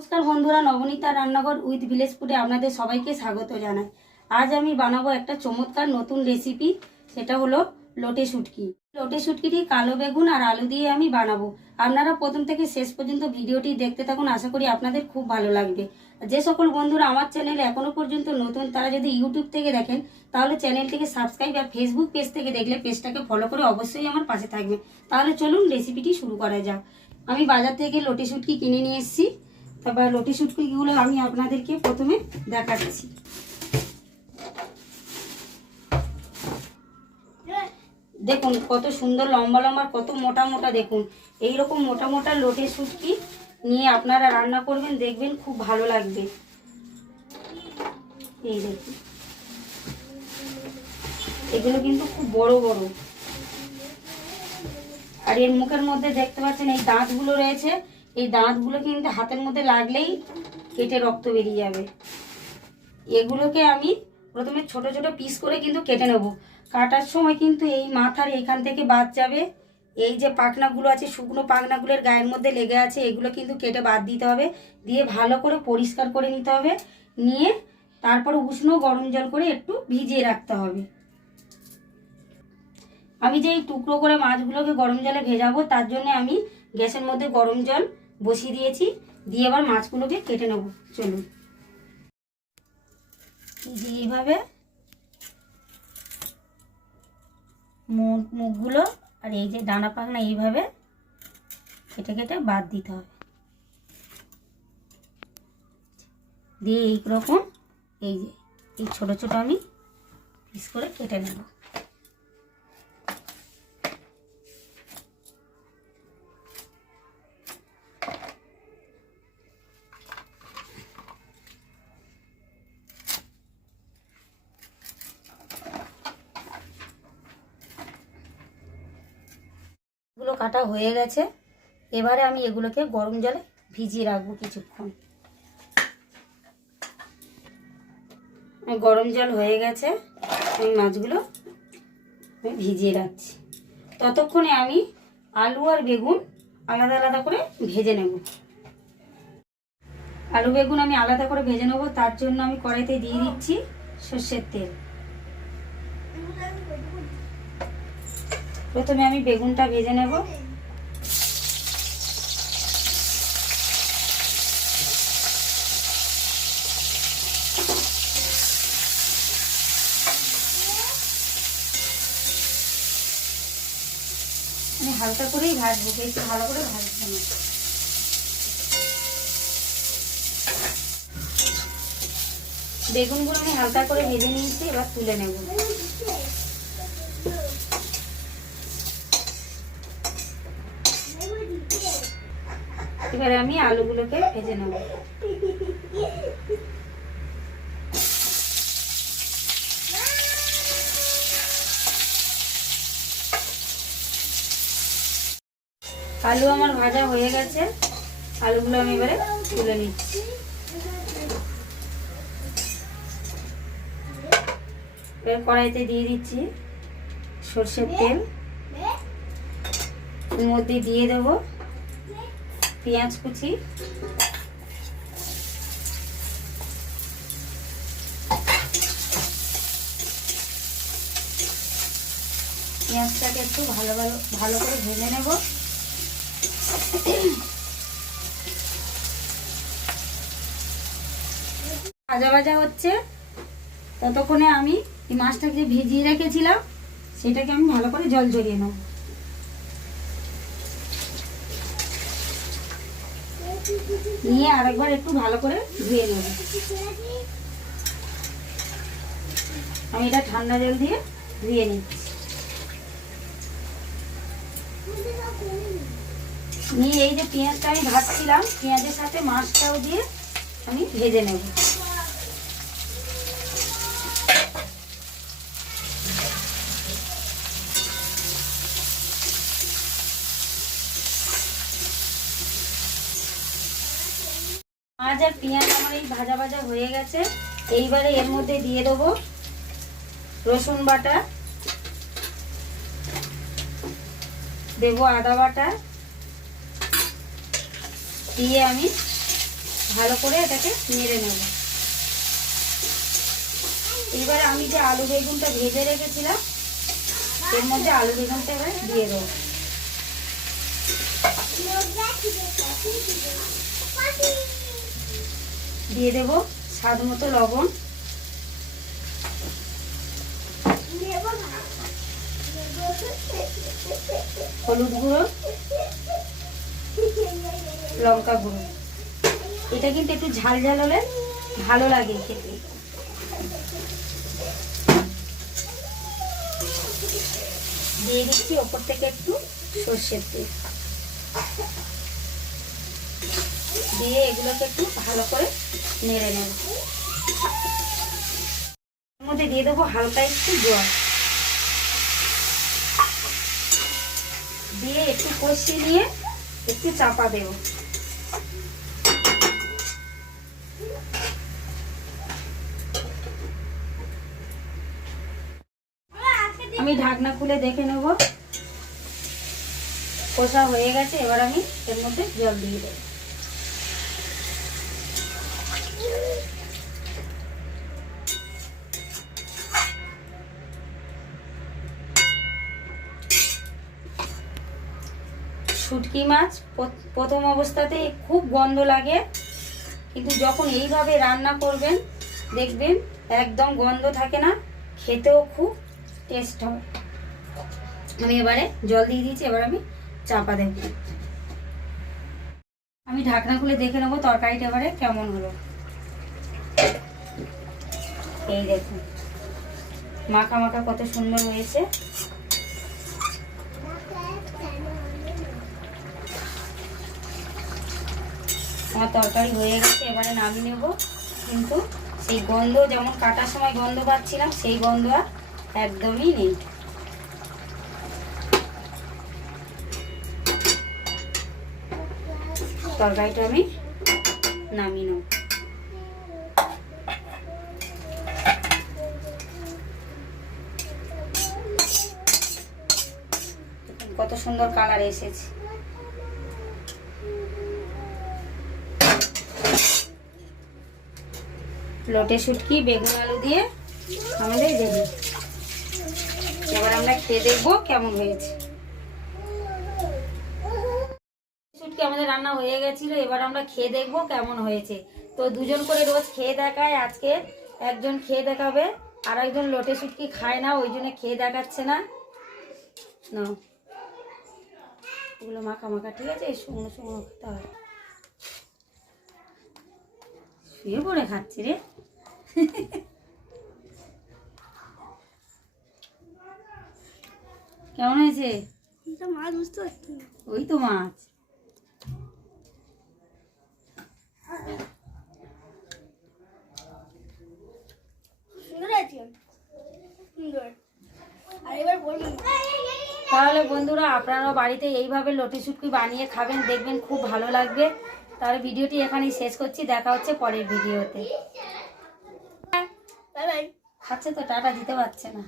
নমস্কার বন্ধুরা, নবনীতা রান্নাঘর উইথ ভিলেজ ফুডে আপনাদের সবাইকে স্বাগত জানাই। আজ আমি বানাবো একটা চমৎকার নতুন রেসিপি, সেটা হলো লোটে শুটকি। লোটে শুটকিটি কালো বেগুন আর আলু দিয়ে আমি বানাবো। আপনারা প্রথম থেকে শেষ পর্যন্ত ভিডিওটি দেখতে থাকুন, আশা করি আপনাদের খুব ভালো লাগবে। যে সকল বন্ধুরা আমার চ্যানেলে এখনো পর্যন্ত নতুন, তারা যদি ইউটিউব থেকে দেখেন তাহলে চ্যানেলটিকে সাবস্ক্রাইব, আর ফেসবুক পেজ থেকে দেখলে পেজটাকে ফলো করে অবশ্যই আমার পাশে থাকবে। তাহলে চলুন রেসিপিটি শুরু করা যাক। আমি বাজার থেকে লোটে শুটকি কিনে নিয়ে এসেছি। তারপর লোটে শুটকিগুলো আমি আপনাদেরকে প্রথমে দেখাচ্ছি। দেখুন কত সুন্দর লম্বা লম্বা, কত মোটা মোটা। দেখুন এইরকম মোটা মোটা লোটে শুটকি নিয়ে আপনারা রান্না করবেন, দেখবেন খুব ভালো লাগবে। এই দেখুন, এগুলো কিন্তু খুব বড় বড়। আর এর মুখের মধ্যে দেখতে পাচ্ছেন এই দাঁতগুলো রয়েছে। এই দাঁতগুলো কিন্তু হাতের মধ্যে লাগলেই কেটে রক্ত বেরিয়ে যাবে। এগুলোকে আমি প্রথমে ছোট ছোট পিস করে কিন্তু কেটে নেব। কাটার সময় কিন্তু এই মাথার এইখান থেকে বাদ যাবে। এই যে পাখনাগুলো আছে, শুকনো পাখনাগুলোর গায়ের মধ্যে লেগে আছে, এগুলো কিন্তু কেটে বাদ দিতে হবে। দিয়ে ভালো করে পরিষ্কার করে নিতে হবে। নিয়ে তারপর উষ্ণ গরম জল করে একটু ভিজিয়ে রাখতে হবে। আমি যে এই টুকরো করে মাছগুলোকে গরম জলে ভেজাবো, তার জন্য আমি গ্যাসের মধ্যে গরম জল বসিয়ে দিয়েছি। দিয়ে আবার মাছগুলোকে কেটে নেব। চলুন, এইভাবে মুখগুলো আর এই যে ডানা পাখনা এইভাবে কেটে কেটে বাদ দিতে হবে। দিয়ে এইরকম এই যে এই ছোট ছোট আমি পিস করে কেটে নেব। এগুলো কাটা হয়ে গেছে। এবারে আমি এগুলোকে গরম জলে ভিজিয়ে রাখবো কিছুক্ষণ। গরম জল হয়ে গেছে, এই মাছগুলো আমি ভিজিয়ে রাখছি। ততক্ষণে আমি আলু আর বেগুন আলাদা আলাদা করে ভেজে নেব। আলু বেগুন আমি আলাদা করে ভেজে নেব। তার জন্য আমি কড়াইতে দিয়ে দিচ্ছি সর্ষের তেল। প্রথমে আমি বেগুনটা ভেজে নেব। আমি হালকা করেই ভাজবো, বেশি ভালো করে ভাজবো না। বেগুনগুলো আমি হালকা করে ভেজে নিয়েছি, এবার তুলে নেব। এবারে আমি আলুগুলোকে ভেজে নেব। আলু আমার ভাজা হয়ে গেছে, আলুগুলো আমি এবারে তুলে নিচ্ছি। এবার কড়াইতে দিয়ে দিচ্ছি সর্ষের তেল। এর মধ্যে দিয়ে দেব পেঁয়াজ কুচি, পেঁয়াজটাকে একটু ভালো করে ভেজে নেব। ভাজা ভাজা হচ্ছে, ততক্ষণে আমি এই মাছটাকে যে ভিজিয়ে রেখেছিলাম সেটাকে আমি ভালো করে জল ঝরিয়ে নেব। নিয়ে আরেকবার একটু ভালো করে ধুয়ে নেব। আমি এটা ঠান্ডা জল দিয়ে ধুয়ে নিচ্ছি। নিয়ে এই যে পেঁয়াজটা আমি ভাজছিলাম, পেঁয়াজের সাথে মাছটাও দিয়ে আমি ভেজে নেব। মাছ আর পেঁয়াজ আমার এই ভাজা ভাজা হয়ে গেছে। এইবারে এর মধ্যে দিয়ে দেবো রসুন বাটা, দেবো আদা বাটা, দিয়ে আমি ভালো করে এটাকে নেড়ে নেব। এবারে আমি যে আলু বেগুনটা ভেজে রেখেছিলাম এর মধ্যে আলু বেগুনটা এবার দিয়ে দেবো। দিয়ে দেবো স্বাদ মতো লবণ, হলুদ গুঁড়ো, লঙ্কা গুঁড়ো। এটা কিন্তু একটু ঝাল ঝাল হলে ভালো লাগে খেতে। দিয়ে দিচ্ছি ওপর থেকে একটু সর্ষের তেল, দিয়ে এগুলোকে একটু ভালো করে নেড়ে নেব। এর মধ্যে দিয়ে দেবো হালকা একটু জল, দিয়ে একটু কষিয়ে নিয়ে একটু চাপা দেব। আমি ঢাকনা খুলে দেখে নেব কষা হয়ে গেছে। এবার আমি এর মধ্যে জল দিয়ে দেব। শুটকি মাছ প্রথম অবস্থাতে খুব গন্ধ লাগে, কিন্তু যখন এইভাবে রান্না করবেন দেখবেন একদম গন্ধ থাকে না, খেতেও খুব টেস্ট হবে। আমি এবারে জল দিয়ে দিয়েছি, এবার আমি চাপা দেব। আমি ঢাকনা খুলে দেখে নেবো তরকারিটা এবারে কেমন হলো। এই দেখুন মাখা মাখা কত সুন্দর হয়েছে। আমার তরকারি হয়ে গেছে, এবারে নামিয়ে নেব। কিন্তু সেই গন্ধ যেমন কাটার সময় গন্ধ পাচ্ছিলাম সেই গন্ধ আর একদমই নেই। তরকারিটা আমি নামিয়ে নেব। কত সুন্দর কালার এসেছে। লোটে শুটকি বেগুন আলু দিয়ে আমাদের রেডি। এবার আমরা খেয়ে দেখবো কেমন হয়েছে। শুটকি আমাদের রান্না হয়ে গেছিল, এবার আমরা খেয়ে দেখবো কেমন হয়েছে। তো দুজন করে রোজ খেয়ে দেখায়, আজকে একজন খেয়ে দেখাবে, আর একজন লোটে শুটকি খায় না, ওই জন্য খেয়ে দেখাচ্ছে না। এগুলো মাখা মাখা, ঠিক আছে, শুকনো শুকনো খেতে হয়। শুয়ে পড়ে খাচ্ছি রে। কেমন হয়েছে? মাছ বুঝতে পারছি না। ওই তো মাছ। সুন্দর আছে, সুন্দর। আর এবার বলুন, তাহলে বন্ধুরা আপনারাও বাড়িতে এইভাবে লটি শুটকি বানিয়ে খাবেন, দেখবেন খুব ভালো লাগবে। তাহলে ভিডিওটি এখানেই শেষ করছি, দেখা হচ্ছে পরের ভিডিওতে। Bye bye. খাচ্ছে তো টাটা দিতে পারছে না।